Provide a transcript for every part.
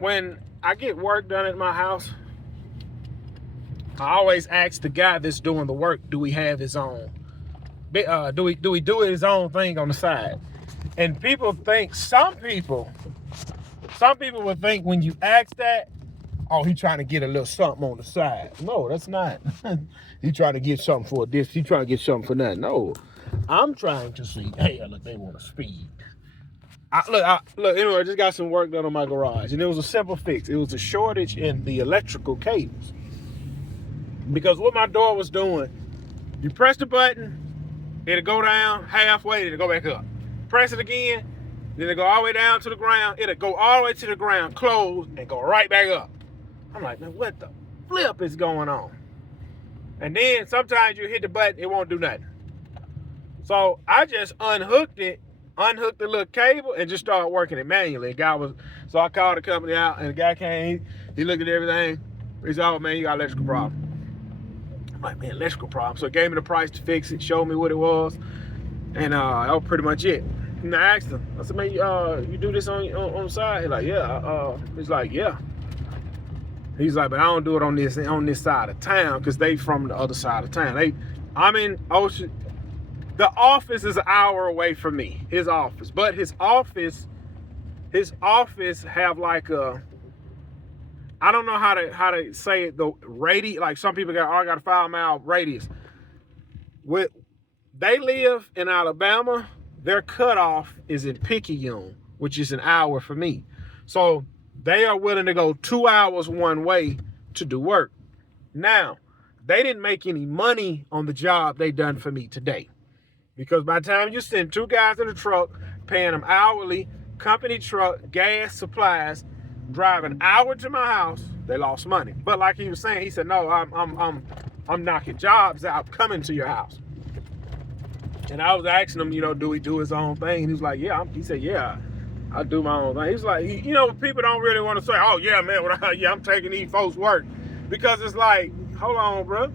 when I get work done at my house, I always ask the guy that's doing the work, do he have his own? Do he do his own thing on the side? And people think, some people would think when you ask that, oh, he trying to get a little something on the side. No, that's not. He trying to get something for this. He trying to get something for that. No, I'm trying to see, hey, look, they want to speed. Look, anyway, I just got some work done on my garage, and it was a simple fix. It was a shortage in the electrical cables. Because what my door was doing, you press the button, it'll go down halfway, it'll go back up. Press it again, then it'll go all the way down to the ground, it'll go all the way to the ground, close, and go right back up. I'm like, man, what the flip is going on? And then sometimes you hit the button, it won't do nothing. So I just unhooked the little cable, and just started working it manually. So I called the company out, and the guy came, he looked at everything. He said, oh man, you got an electrical problem. I'm like, man, electrical problem. So he gave me the price to fix it, showed me what it was, and that was pretty much it. And I asked him, I said, man, you do this on the side? He's like, yeah. He's like, yeah. He's like, but I don't do it on this side of town, because they from the other side of town. I'm in Ocean. The office is an hour away from me, his office. But his office have like a, I don't know how to say it, the radius, like some people got a 5-mile radius. They live in Alabama, their cutoff is in Picayune, which is an hour for me. So they are willing to go 2 hours one way to do work. Now, they didn't make any money on the job they done for me today. Because by the time you send 2 guys in the truck, paying them hourly, company truck, gas, supplies, drive an hour to my house, they lost money. But like he was saying, he said, no, I'm knocking jobs out coming to your house. And I was asking him, do he do his own thing? And he was like, yeah. He said, yeah, I do my own thing. He's like, people don't really want to say, oh yeah, man, I'm taking these folks' work. Because it's like, hold on, bro,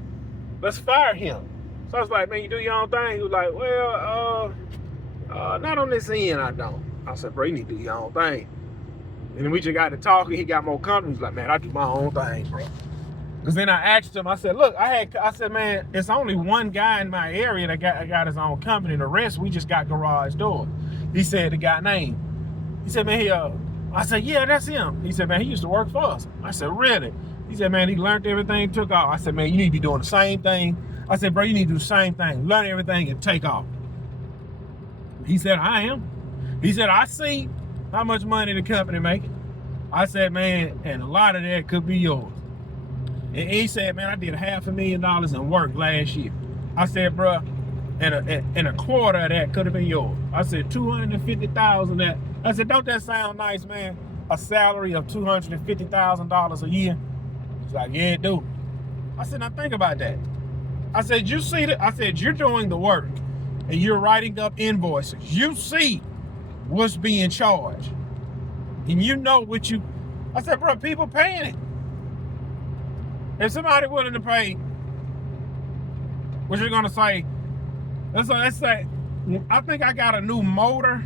let's fire him. So I was like, man, you do your own thing? He was like, well, not on this end, I don't. I said, bro, you need to do your own thing. And then we just got to talking. He got more confidence. He's like, man, I do my own thing, bro. Because then I asked him, I said, look, I said, man, it's only one guy in my area that got his own company. The rest, we just got garage doors. He said the guy name. He said, man, I said, yeah, that's him. He said, man, he used to work for us. I said, really? He said, man, he learned everything, took off. I said, man, you need to be doing the same thing. I said, bro, you need to do the same thing. Learn everything and take off. He said, I am. He said, I see how much money the company making. I said, man, and a lot of that could be yours. And he said, man, I did $500,000 in work last year. I said, bro, and a quarter of that could have been yours. I said, $250,000 that. I said, don't that sound nice, man? A salary of $250,000 a year. He's like, yeah, it do. I said, now think about that. I said, you see that? I said, you're doing the work and you're writing up invoices. You see what's being charged. And you know what I said, bro, people paying it. If somebody willing to pay, what you're gonna say? Let's say, I think I got a new motor.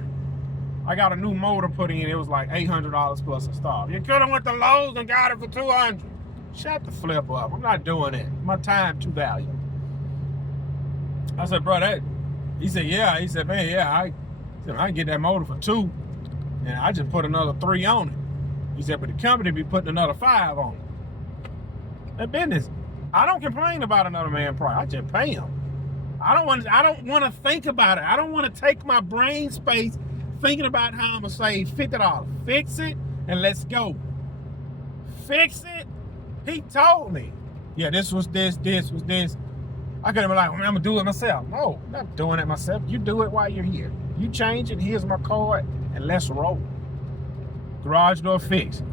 I got a new motor put in. It was like $800 plus installed. You could have went to Lowe's and got it for $200. Shut the flip up. I'm not doing it. My time too valuable. I said, bro, he said, yeah. He said, man, yeah, I can get that motor for $2, and I just put another $3 on it. He said, but the company be putting another $5 on it. That business, I don't complain about another man price. I just pay him. I don't want to think about it. I don't want to take my brain space thinking about how I'm gonna save $50. Fix it and let's go. Fix it. He told me, yeah, this was this was this. I could have been like, well, I'm gonna do it myself. No, I'm not doing it myself. You do it while you're here. You change it, here's my card, and let's roll. Garage door fixed.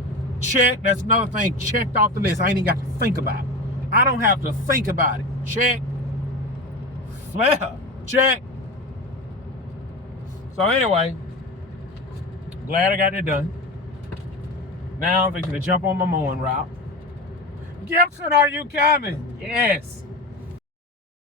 Check, that's another thing checked off the list. I ain't even got to think about it. I don't have to think about it. Check. Flare, check. So anyway, glad I got it done. Now I'm fixing to jump on my mowing route. Gibson, are you coming? Yes.